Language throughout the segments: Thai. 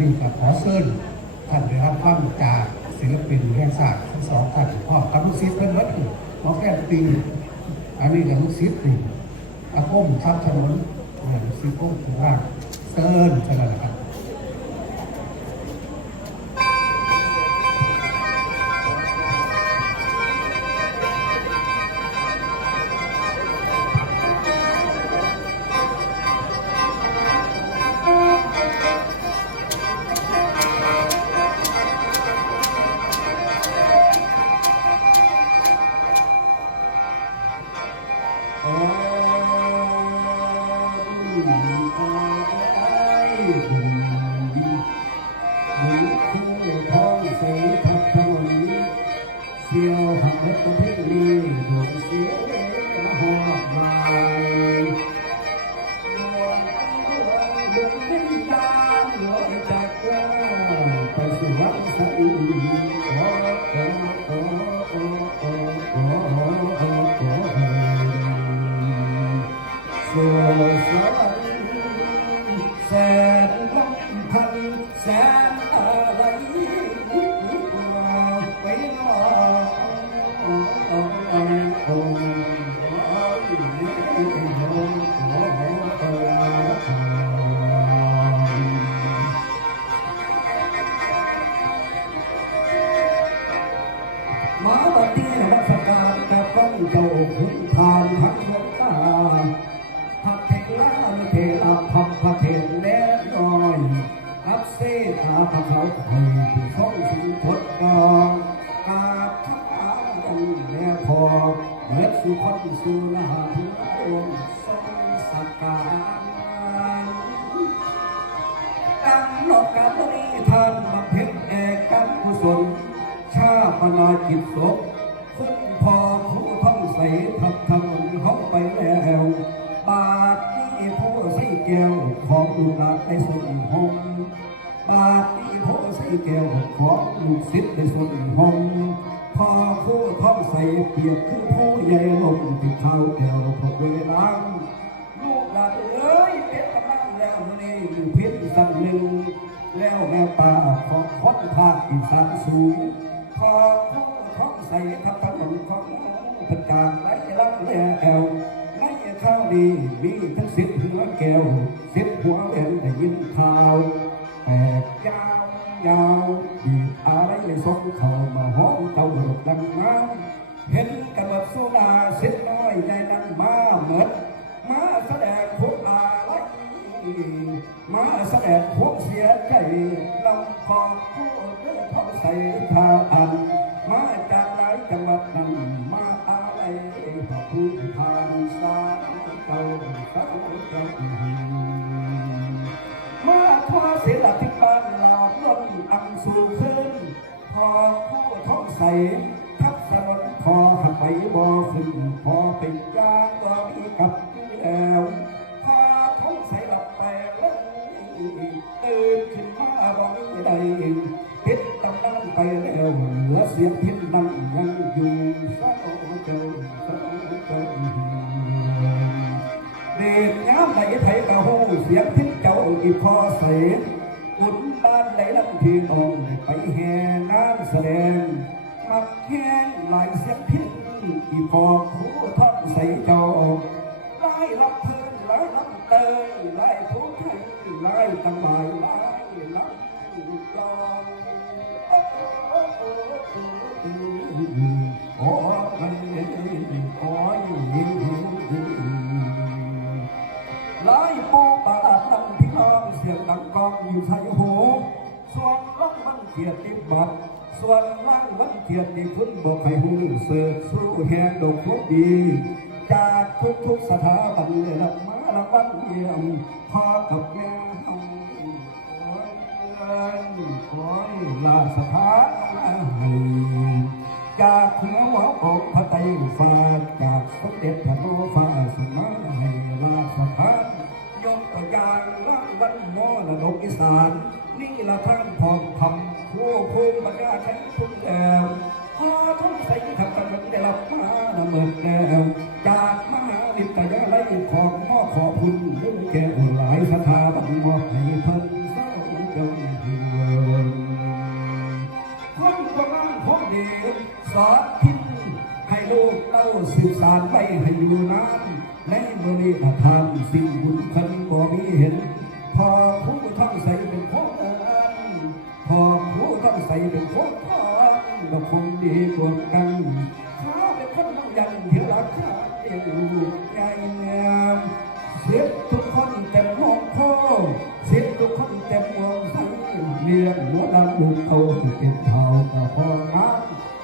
นี้ก็ขอเชิญท่านได้รับฟังจากศิลปินแห่งชาติทั้งสองท่านพ่อกับลูกศิษย์เพิ่นวัดอยู่หมอแก้มปิงอันนี้กับลูกศิษย์นี่อาคมทับถนนลูกศิษย์โอ้ถือว่าเชิญเท่านั้นครับ อู่ทองเสีทับถนนเสียวหัาประเทศนี้หลงเสียวหงอบมากกันไปสวย องเจ้าขุนทานทั้งหมดตาพักเทลาเทลาพักพระเทนแน่น้อย อับเสขาพระเขาไทยผู้ทรงสิงทดดองกาทักอาดังแน่พอเมื่อสุคนสู่นาถึงองค์ทรงสักการกำหนดการบริทานบำ แก้วของลูกหลาในส่วนหงบาทนี้ผู้ใส่แก้วของลูกศิษย์ในส่วนหงพ่อผู้ท่องใสเปียบคือผู้ใหญ่ลงที่เท้าแก้วพบเวลาลูกหลานเอ้ยเป็นกำลังแล้วนี่เพียงสั่งหนึ่งแล้วแมวตาของคนภาคอีสานสูงพอผู้ท้องใส่ทับถนนของพันการไหลลับแล้วในข้าวดีมีทั้งสิบหั วแก้วสิบหัวแหวนได้ยินข่าวแตกยาวยาวดีอะไรเลยส่งเข้ามาห้องเต้าหลบดังมาเห็นกระบดสุดาเส็ดน้อยในนั้นมาเหมือนมาแสดงพวกอะไรมาแสดงพวกเสียใจลำคอผู้เดือดท้องใส่ทาอัน มาจากหลายจังหวัดนั้นมาอะไรพระผู้ทานสาเจ้าเจ้าเจ้ามา สู่ขึ้นพอผู้ท้องใสทับสนนพอหักไปบ่ขึ้นพอเป็นกลางก็มีกับแล้วพอท้องใสหลับไปแล้วตื่นขึ้นมาบ่มีใดพิษตำนันไปแล้วเหลือเสียงพิษนั่งยังอยู่เศร้าเจ้าเศร้าเจ้าเด็กย้ำไหลไทยกะหูเสียงพิษเจ้าอีพอเส คนบ้านไหนลำทีนองไปแห่งานแสดง มักแห้งหลายเสียงพิษอีพอผู้ท่องใส่จอไล่รับเพิ่นไล่รับเตยไล่ผู้ไทยไล่ตั้งหลายไล่รับจองโอ้ยโอ้ยไล่ปูตาดนำพี่น้องเสียงดังกองอยู่ใช่ วนร่างมันเกียรติบัตรส่วนร่างมันเกียรติคุณบอกให้หูเสิร์ชสู้แหงดอกพุดี จากทุกทุกสถาบันเลยละมาละวันเยี่ยมพ่อกับแม่เฮาโอ้ยเอ้ยโอ้ยลาสถานให้จากหัวหัวอกพระไตรฟ้าจากสมเด็จพระโนฟ้าสมัยให้ลาสถา อยางร่างวันมอระดกอีสาน นี่ละท่านพองทำผู้คงบรรดาแฉังพุ่งแก้วพอทุกใส่ขับกันได้รับมาละเมิดแนวจากมหาวิทยาลัยของมอขอพุ่นมุ่งแก้วไหลายสถาบันมอให้เพิ่นเศร้าจงดือนคนกำลังพ้องเดีสอนพินให้ลูกเต้าสืบสานไปให้อยู่นาน ในบริธรรมสิ่งบุญคันบ่มีเห็น พอผู้ท่องใสเป็นพงนั้นพอผู้ท่องใสเป็นพงทอนก็คงดีกว่ากันข้าเป็นคนน้ำยันเที่ยวรักข้าเองลูกใหญ่งามเสียทุกคนเต็มห้องพ่อเสียทุกคนเต็มวงใสเลี้ยงหัวดำลูกเอาที่เป็นเท่าก็พองาม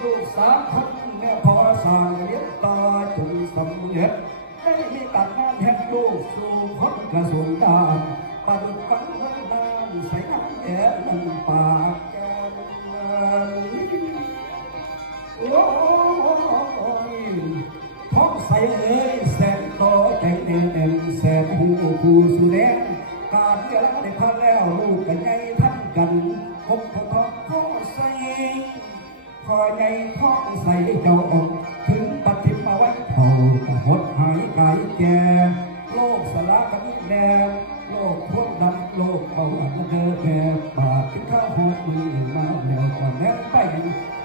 ลูกสามคนแม่พอสร้างเลี้ยงต่อจนสำเร็จ ได้ตัดน้ำแห่งลูกสู่พ้นกระสุนดาปลาดุกฟังไว้นานใส่น้ำแย่น้ำปากแกันโอ้ยท้องใสเอ้ยแสบโตใจแน่นแน่นแสบหูผู้สุแดงการเวลาได้พันแล้วลูกกันใหญ่ทั้งกันคงพอท้องท้องใสพอในท้องใสเจ้าอกถึงปฏิมาไว้เท่ากหดหา ยกายแก่โลกสลากันแดงโลกพวกดำโลกเอาอันเดินแบบบาดที่ข้าวหอมือมาแล้วก็แน่ไป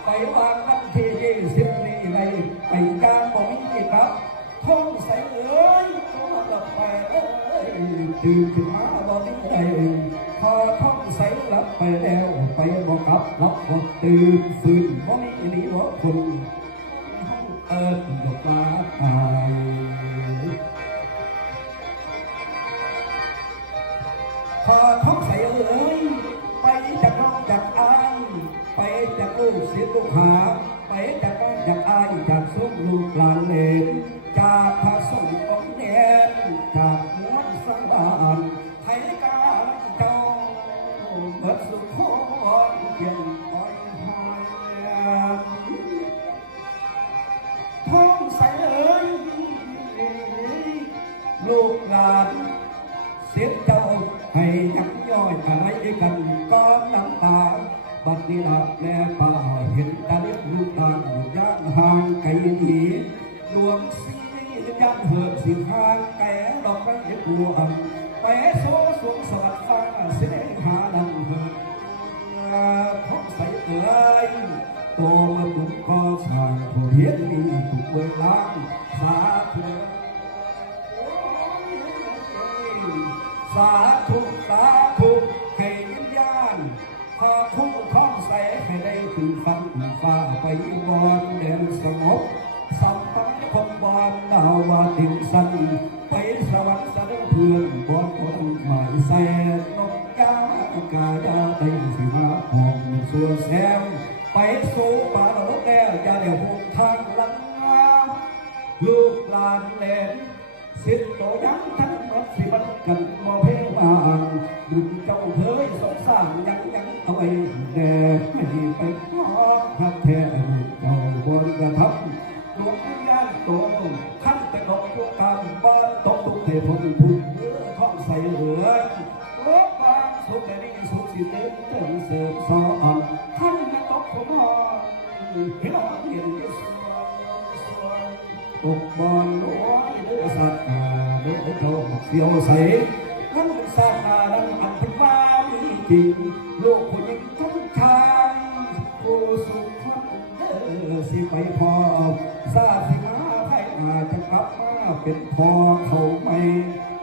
ไปวางน้ำที่ยี่สิบนี่ในไปกลางบ่มีครับท้องใส่เอ้ยก็มาหลับไปเอ้ยตื่นขึ้นมาบ่มีใดพอท้องใสหลับไปแล้วไปบอกกลับรับบอกตื่นฟื้นบ่มีหนีบ่คนห้องเอิญดอกลาตาย พอท้องใสเอ้ยไปจากน้องจากอายไปจากลูกเสียลูกหา ไปจากน้องจากอายจากสุกลูกหลานเลนจากพระสงฆ์องค์เนจากม้วนสังวานให้การเจ้าเบิดสุขคตรเพียงคอยหายท้องใสเอ้ยลูกหลานเสียเจ้า ไปสวรรค์สันเพื่อนบอนคนหมายแสนนกกากายาได้สิมาหอมสัวแซมไปสู่ป่าโลกแล้วอย่าได้หงทางลังงาลูกหลานเล่นสิทธิ์โตยังทั้งหมดสิบันกันบ่เพลงบางบุญเจ้าเผยสงสารยังยังเอาไว้แด่ไม่ไปขอพัดแท้ บอลโอ้ยเดือสัตว์เดือโตเสียวใสมันเป็นสัตว์นาดันอันเป็นว่ามีจริงโลกผู้หญิงทุกชายผู้สุขเด้อสิไปพอซาสิมาไพ่อาจจะกลับมาเป็นพอเขาไม่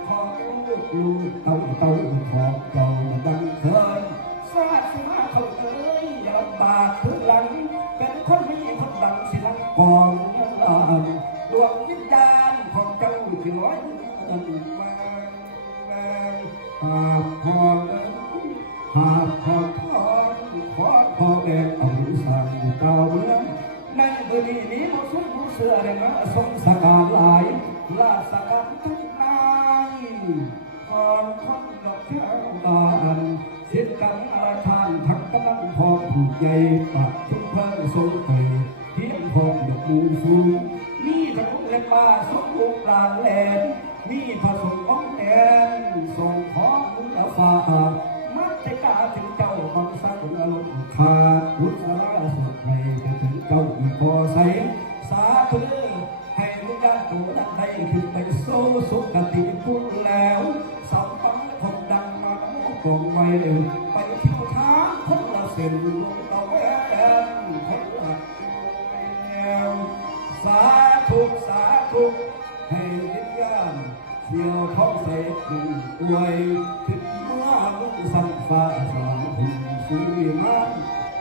ขอลูกลูกเต้าเต้าของเก่าดังเคยซาสิมาเขาเอ้ยอย่าบากคือหลังเป็นคน เสือได้มาทรงสกาหลายลาสกาทั้งนายพรคนดอกแก้วตานเสียกันอาทานทักกำลังพอผูกใหญ่ปากชุมเพิ่งทรงไปเทียมพองดอกมูฟูมีตะกุเล่นมาสมบูรณ์ลานแลนมีผสมอ้องแอนส่งของมือฟ้ามัดใจกาถึงเจ้าบางสักอารมณ์ขาดพุทธาสุดให้จะถึงเจ้าอีกพอใส ได้ขึ้นไปโซสุกติคุณแล้วสองปังคนดังมาดังกงไว้เร็วไปเที่ยวทางคนละเสียงลงตอแวนคนละเงีนวสาธุสาธุให้วิญญาเที่ยวท้องเส่ถึงอวยถึงเมื่อลุกสั่งฟ้าสองหุ่นสุริมัน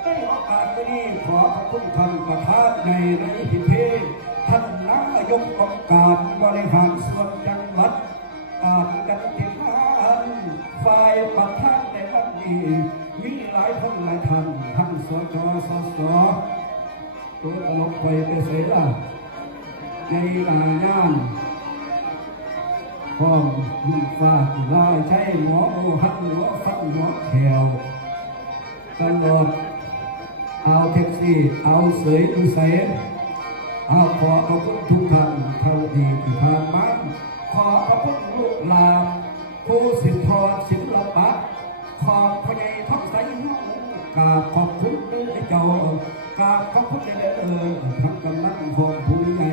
ได้โอกาสนี้ขอขอบคุณท่านประทานในในพิธี ท่านนายกองค์การบริหารส่วนจังหวัดการกันติดงานฝ่ายประธานในวันนี้มีหลายคนหลายท่านทั้งสจสสตัวตลกไปไปเสียละในหลายงานพร้อมมีฝากลายใช้หมอโอหักหัวฟันหัวแขวตลอดเอาแท็กซี่เอาเสยดูเสย อาขอขอบคุณทุกท่านเท่าที่ที่ผ่านมาขอขอบคุณลูกหลานผู้สิทธรศิลปะขอบพระใหญ่ท้องใสหูกราบขอบคุณด้วยเจ้ากราบขอบคุณเด้อทั้งกำลังของผู้ใหญ่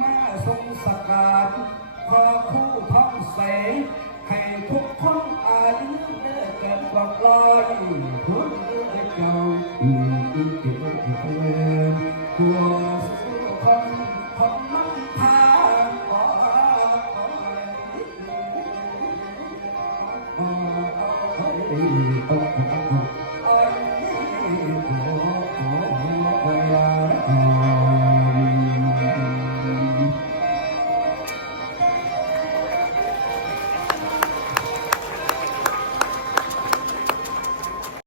มาทรงสการขอคู่ท้องใสให้ทุกคนอายุเลิกเกินกว่าร้อยพุ่นเรื่อเจ้าอีอีเก็บไว้เก็